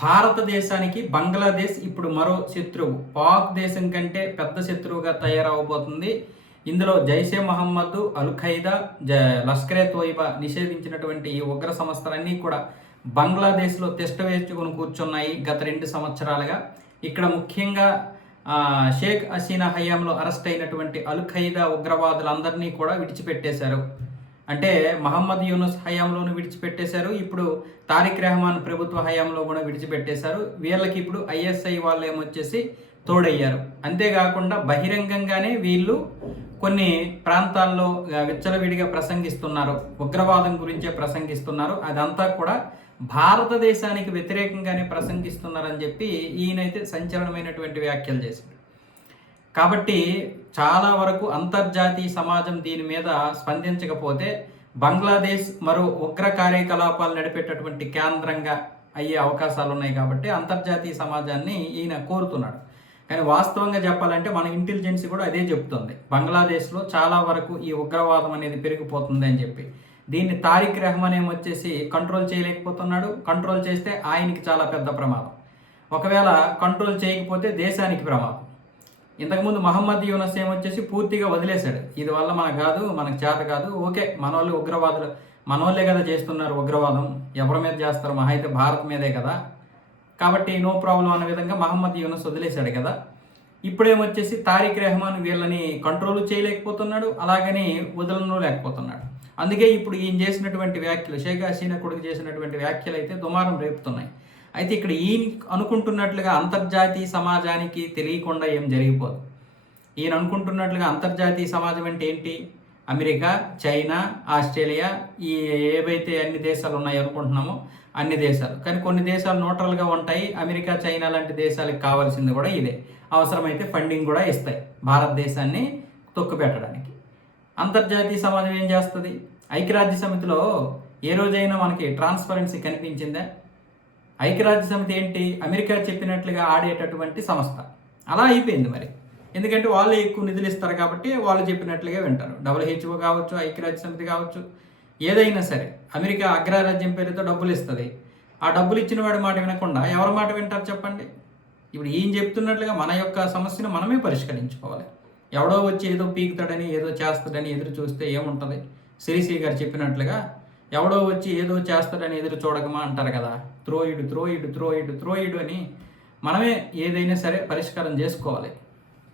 భారతదేశానికి బంగ్లాదేశ్ ఇప్పుడు మరో శత్రువు. పాక్ దేశం కంటే పెద్ద శత్రువుగా తయారవబోతుంది. ఇందులో జైషే మహమ్మద్, అల్ ఖైదా, లష్కరే తోయిబా నిషేధించినటువంటి ఈ ఉగ్ర సంస్థలన్నీ కూడా బంగ్లాదేశ్లో తిష్ట వేసుకుని కూర్చున్నాయి గత 2 సంవత్సరాలుగా. ఇక్కడ ముఖ్యంగా షేక్ హసీనా హయాంలో అరెస్ట్ అయినటువంటి అల్ ఖైదా ఉగ్రవాదులందరినీ కూడా విడిచిపెట్టేశారు. అంటే మహమ్మద్ యూనుస్ హయాంలోనూ విడిచిపెట్టేశారు, ఇప్పుడు తారిక్ రెహమాన్ ప్రభుత్వ హయాంలో కూడా విడిచిపెట్టేశారు. వీళ్ళకి ఇప్పుడు ఐఎస్ఐ వాళ్ళు ఏమొచ్చేసి తోడయ్యారు. అంతేకాకుండా బహిరంగంగానే వీళ్ళు కొన్ని ప్రాంతాల్లో విచ్చలవిడిగా ప్రసంగిస్తున్నారు, ఉగ్రవాదం గురించే ప్రసంగిస్తున్నారు. అదంతా కూడా భారతదేశానికి వ్యతిరేకంగానే ప్రసంగిస్తున్నారని చెప్పి ఈయనైతే సంచలనమైనటువంటి వ్యాఖ్యలు చేశారు. కాబట్టి చాలా వరకు అంతర్జాతీయ సమాజం దీని మీద స్పందించకపోతే బంగ్లాదేశ్ మరో ఉగ్ర కార్యకలాపాలు నడిపేటటువంటి కేంద్రంగా అయ్యే అవకాశాలు ఉన్నాయి. కాబట్టి అంతర్జాతీయ సమాజాన్ని ఈయన కోరుతున్నాడు. కానీ వాస్తవంగా చెప్పాలంటే మన ఇంటెలిజెన్స్ కూడా అదే చెప్తుంది, బంగ్లాదేశ్లో చాలా వరకు ఈ ఉగ్రవాదం అనేది పెరిగిపోతుంది అని చెప్పి. దీన్ని తారిక్ రెహమాన్ ఏమొచ్చేసి కంట్రోల్ చేయలేకపోతున్నాడు. కంట్రోల్ చేస్తే ఆయనకి చాలా పెద్ద ప్రమాదం, ఒకవేళ కంట్రోల్ చేయకపోతే దేశానికి ప్రమాదం. ఇంతకుముందు మహమ్మద్ యూనస్ ఏమొచ్చేసి పూర్తిగా వదిలేశాడు, ఇది వల్ల మనకు కాదు, మనకు చేత కాదు, ఓకే మనోళ్ళు ఉగ్రవాదులు, మనోళ్ళే కదా చేస్తున్నారు ఉగ్రవాదం, ఎవరి మీద చేస్తారు, మహా అయితే భారత్ మీదే కదా, కాబట్టి నో ప్రాబ్లం అన్న విధంగా మహమ్మద్ యూనస్ వదిలేశాడు కదా. ఇప్పుడేమొచ్చేసి తారిక్ రెహమాన్ వీళ్ళని కంట్రోల్ చేయలేకపోతున్నాడు, అలాగని వదలను లేకపోతున్నాడు. అందుకే ఇప్పుడు ఈయన చేసినటువంటి వ్యాఖ్యలు, షేక్ హసీనా కొడుకు చేసినటువంటి వ్యాఖ్యలు అయితే దుమారం రేపుతున్నాయి. అయితే ఇక్కడ ఈయన అనుకుంటున్నట్లుగా అంతర్జాతీయ సమాజానికి తెలియకుండా ఏం జరిగిపోదు. ఈయన అనుకుంటున్నట్లుగా అంతర్జాతీయ సమాజం అంటే ఏంటి, అమెరికా, చైనా, ఆస్ట్రేలియా, ఈ ఏవైతే అన్ని దేశాలు ఉన్నాయో అనుకుంటున్నామో అన్ని దేశాలు. కానీ కొన్ని దేశాలు న్యూట్రల్గా ఉంటాయి. అమెరికా, చైనా లాంటి దేశాలకు కావాల్సింది కూడా ఇదే. అవసరమైతే ఫండింగ్ కూడా ఇస్తాయి భారతదేశాన్ని తొక్కుపెట్టడానికి. అంతర్జాతీయ సమాజం ఏం చేస్తుంది? ఐక్యరాజ్య సమితిలో ఏ రోజైనా మనకి ట్రాన్స్పరెన్సీ కనిపించిందా? ఐక్యరాజ్య సమితి ఏంటి, అమెరికా చెప్పినట్లుగా ఆడేటటువంటి సంస్థ. అలా అయిపోయింది మరి, ఎందుకంటే వాళ్ళే ఎక్కువ నిధులు ఇస్తారు కాబట్టి వాళ్ళు చెప్పినట్లుగా వింటారు. WHO కావచ్చు, ఐక్యరాజ్య సమితి కావచ్చు, ఏదైనా సరే అమెరికా అగ్రరాజ్యం పేరుతో డబ్బులు ఇస్తుంది. ఆ డబ్బులు ఇచ్చిన వాడి మాట వినకుండా ఎవరి మాట వింటారు చెప్పండి? ఇప్పుడు ఈయన చెప్తున్నట్లుగా మన యొక్క సమస్యను మనమే పరిష్కరించుకోవాలి. ఎవడో వచ్చి ఏదో పీకుతాడని, ఏదో చేస్తాడని ఎదురు చూస్తే ఏముంటుంది? శ్రీశ్రీ గారు చెప్పినట్లుగా ఎవడో వచ్చి ఏదో చేస్తాడని ఎదురు చూడకమా అంటారు కదా, త్రోయిడు త్రోయిడు త్రోయిడు త్రోయిడు అని మనమే ఏదైనా సరే పరిష్కారం చేసుకోవాలి.